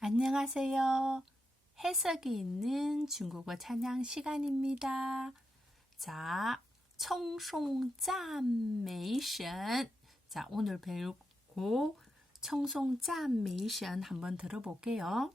안녕하세요. 해석이 있는 중국어 찬양 시간입니다. 자, 청송赞美神. 자, 오늘 배우고 청송赞美神 한번 들어볼게요.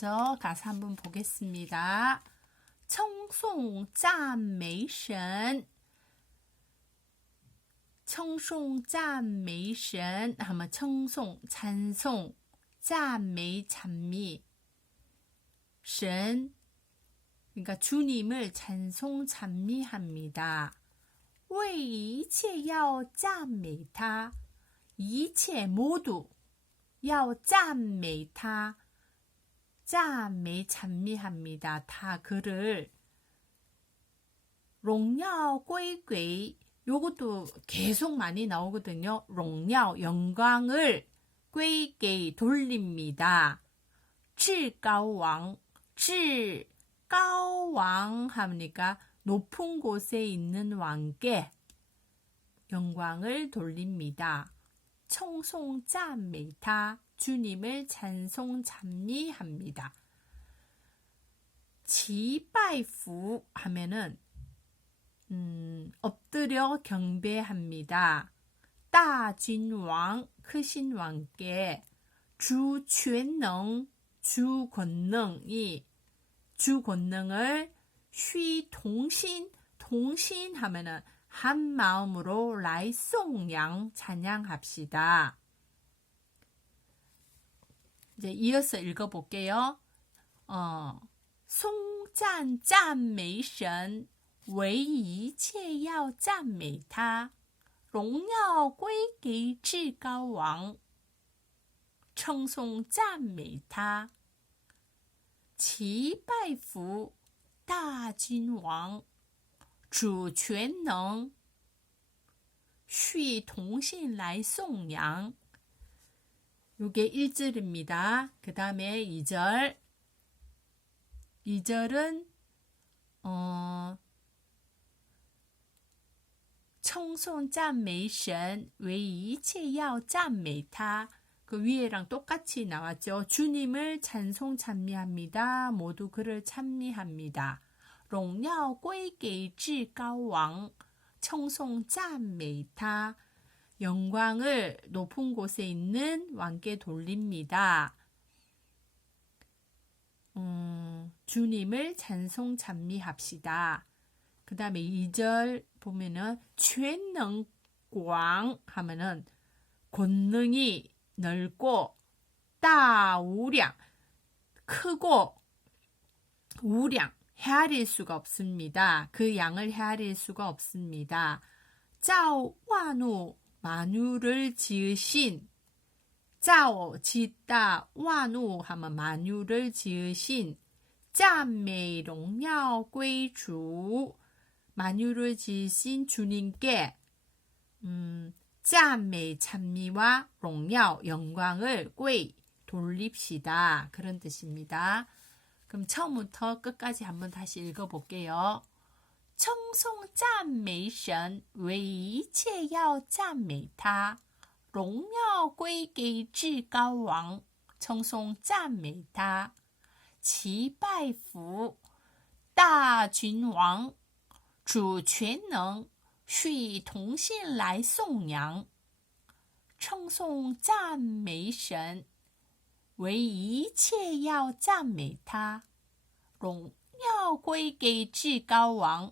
먼저 가사 한번 보겠습니다. 청송赞美神 청송赞美神 하면 청송 찬송 赞美 찬미 神 그러니까 주님을 찬송 찬미합니다. 为一切要赞美他一切 모두 要赞美他 짬이 찬미합니다. 다 그를 롱야오 꾀꾀 요것도 계속 많이 나오거든요. 롱야오 영광을 꾀꾀 돌립니다. 칠가왕 칠가왕 합니까? 높은 곳에 있는 왕께 영광을 돌립니다. 청송 짬미타 주님을 찬송 찬미합니다. 지바이프 하면은 음, 엎드려 경배합니다. 따진왕 크신 왕께 주全能 주 권능이 주 권능을 휘 동신 동신 하면은 한 마음으로 라이송양 찬양합시다. 이제 이어서 읽어볼게요. 어, 송짠 赞美神为一切要赞美他，荣耀归给至高王，称颂赞美他，齐拜服大君王，主全能，续同信来颂扬。 요게 1절입니다. 그 다음에 2절. 2절은, 어, 청송 짠메이션, 웨이이체야오 짠메이타. 그 위에랑 똑같이 나왔죠. 주님을 찬송 찬미합니다. 모두 그를 찬미합니다. 롱야 꼬이게이 찌가왕 청송 짠메타. 영광을 높은 곳에 있는 왕께 돌립니다. 음, 주님을 찬송 찬미합시다. 그 다음에 2절 보면은 최능광 하면은 권능이 넓고 따우량 크고 우량 헤아릴 수가 없습니다. 그 양을 헤아릴 수가 없습니다. 짜오 와누 만유를 지으신 짜오 짓다 와누 하면 만유를 지으신 짜메 롱야 꿰주 만유를 지으신 주님께 음 짜메 찬미와 롱야 영광을 꿰 돌립시다 그런 뜻입니다. 그럼 처음부터 끝까지 한번 다시 읽어볼게요. 称颂赞美神，为一切要赞美他，荣耀归给至高王。称颂赞美他，齐拜服大君王，主全能，需同心来颂扬。称颂赞美神，为一切要赞美他，荣耀归给至高王。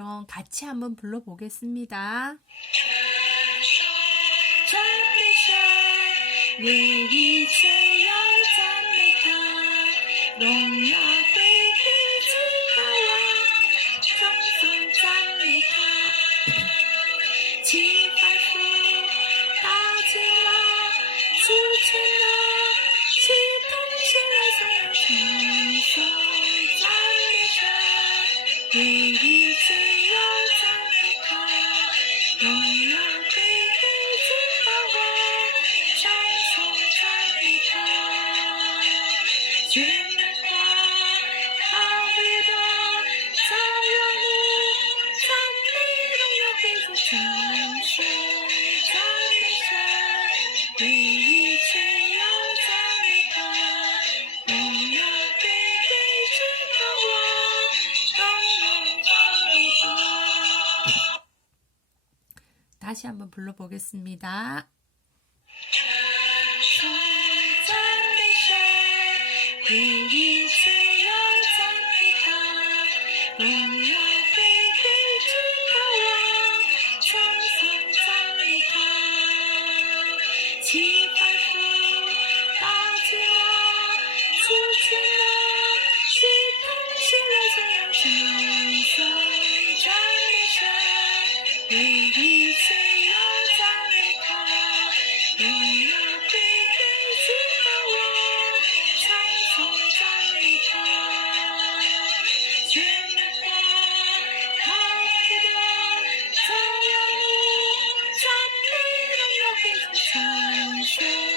그럼 같이 한번 불러보겠습니다. 왜 이제야 잠을 타 다시 한번 불러보겠습니다. 雪。